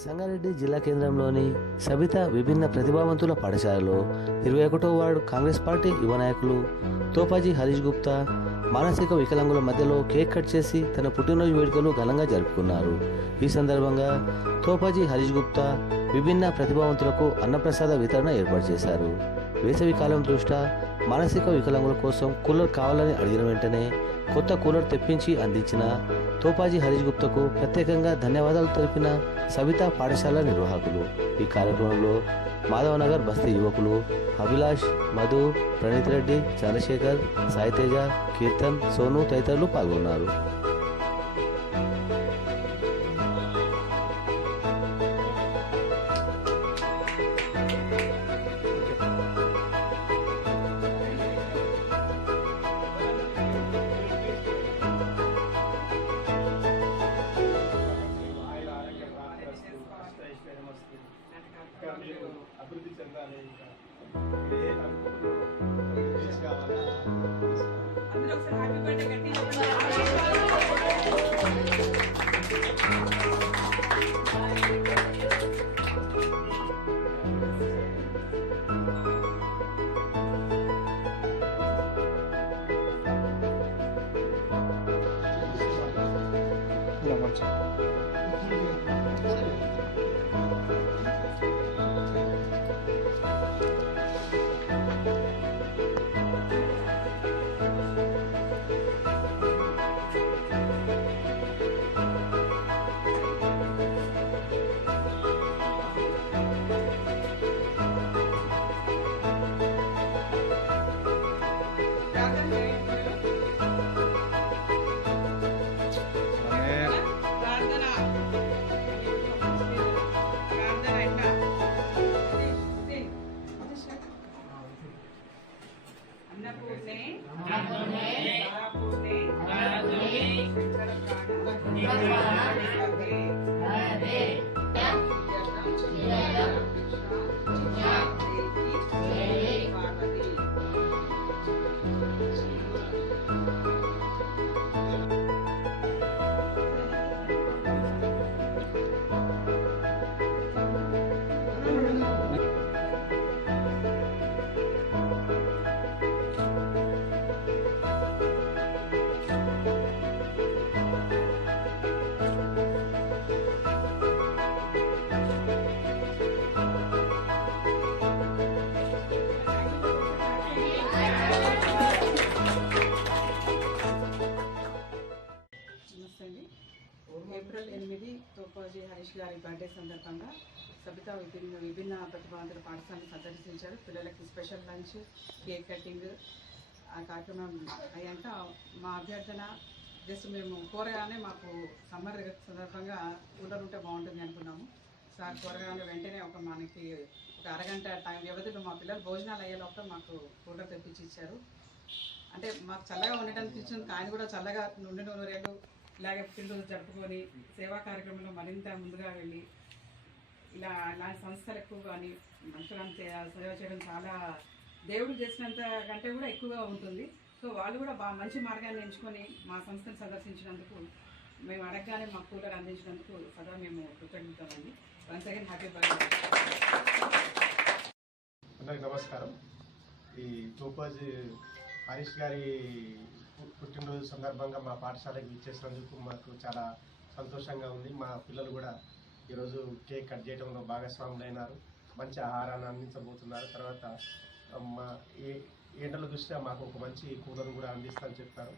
సంగారెడ్డి జిల్లా కేంద్రంలోని సబిత విభిన్న ప్రతిభావంతుల పాఠశాలలో 21వ వార్డు కాంగ్రెస్ పార్టీ యువ నాయకులు తోపాజీ హరీష్ గుప్తా మానసిక వికలాంగుల మధ్యలో కేక్ కట్ చేసి తన పుట్టినరోజు వేడుకలు ఘనంగా జరుపుకున్నారు. ఈ సందర్భంగా తోపాజీ హరీష్ గుప్తా విభిన్న ప్రతిభావంతులకు అన్నప్రసాద వితరణ ఏర్పాటు చేశారు. వేసవి కాలం దృష్ట్యా మానసిక వికలాంగుల కోసం కూలర్ కావాలని అడిగిన వెంటనే కొత్త కూలర్ తెప్పించి అందించిన తోపాజీ హరీష్ గుప్తాకు ప్రత్యేకంగా ధన్యవాదాలు తెలిపిన సబితా పాఠశాల నిర్వాహకులు. ఈ కార్యక్రమంలో మాధవనగర్ బస్తీ యువకులు అభిలాష్, మధు, ప్రణీత్ రెడ్డి, చంద్రశేఖర్, సాయితేజ, కీర్తన్, సోను తదితరులు పాల్గొన్నారు. అభివృద్ధి చెందాలి. ఇంకా ఏ కావాలా అందరూ ఒకసారి హ్యాపీ బర్త్డే గట్టిగా ఏప్రిల్ 8 తోపాజీ హరీష్ గారి బర్త్డే సందర్భంగా సబితా విభిన్న ప్రతిభావంతుల పాఠశాలను సందర్శించారు. పిల్లలకి స్పెషల్ లంచ్, కేక్ కటింగ్ ఆ కార్యక్రమం అయ్యాక మా అభ్యర్థన జస్ట్ మేము కోరగానే మాకు సమ్మర్ సందర్భంగా కూలర్ ఉంటే బాగుంటుంది అనుకున్నాము. సార్ కోరగానే వెంటనే మనకి ఒక అరగంట టైం వ్యవధిలో మా పిల్లలు భోజనాలు అయ్యే లోపల మాకు కూలర్ తెప్పించి ఇచ్చారు. అంటే మాకు చల్లగా ఉండడానికి ఇచ్చింది, ఆయన కూడా చల్లగా నుండి నూరేళ్ళు ఇలాగే పుట్టినరోజు జరుపుకొని సేవా కార్యక్రమంలో మరింత ముందుగా వెళ్ళి ఇలాంటి సంస్థలకు కానీ మనుషులను సేవ చేయడం చాలా దేవుడు చేసినంత కంటే కూడా ఎక్కువగా ఉంటుంది. సో వాళ్ళు కూడా మంచి మార్గాన్ని ఎంచుకొని మా సంస్థను సందర్శించినందుకు, మేము అడగగానే మా కూలర్ అందించినందుకు సదా మేము కృతజ్ఞతమండి. Once again happy birthday. అందరికి నమస్కారం. ఈ తోపాజీ హరీష్ గారి పుట్టినరోజు సందర్భంగా మా పాఠశాలకు ఇచ్చేసినందుకు మాకు చాలా సంతోషంగా ఉంది. మా పిల్లలు కూడా ఈరోజు కేక్ కట్ చేయడంలో భాగస్వాములైనారు, మంచి ఆహారాన్ని అందించబోతున్నారు. తర్వాత మా ఎండల దృష్ట్యా మాకు ఒక మంచి కూలర్ కూడా అందిస్తామని చెప్పారు.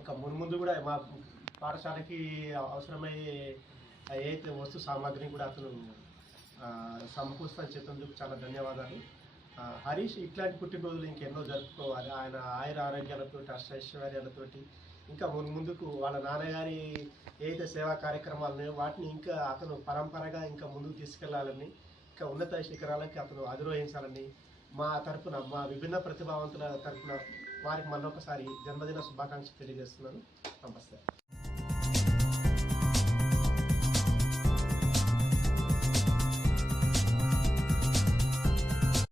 ఇంకా ముందు కూడా మా పాఠశాలకి అవసరమయ్యే ఏదైతే వస్తు సామాగ్రిని కూడా అతను సమకూరుస్తానని చెప్పినందుకు చాలా ధన్యవాదాలు. హరీష్ ఇట్లాంటి పుట్టినరోజులు ఇంకెన్నో జరుపుకోవాలి. ఆయన ఆయుర ఆరోగ్యాలతో, అష్టైశ్వర్యాలతోటి ఇంకా ముందుకు వాళ్ళ నాన్నగారి ఏదైతే సేవా కార్యక్రమాలు ఉన్నాయో వాటిని ఇంకా అతను పరంపరగా ఇంకా ముందుకు తీసుకెళ్లాలని, ఇంకా ఉన్నత శిఖరాలకి అతను అధిరోహించాలని మా తరఫున, మా విభిన్న ప్రతిభావంతుల తరఫున వారికి మరొకసారి జన్మదిన శుభాకాంక్షలు తెలియజేస్తున్నాను. నమస్తే.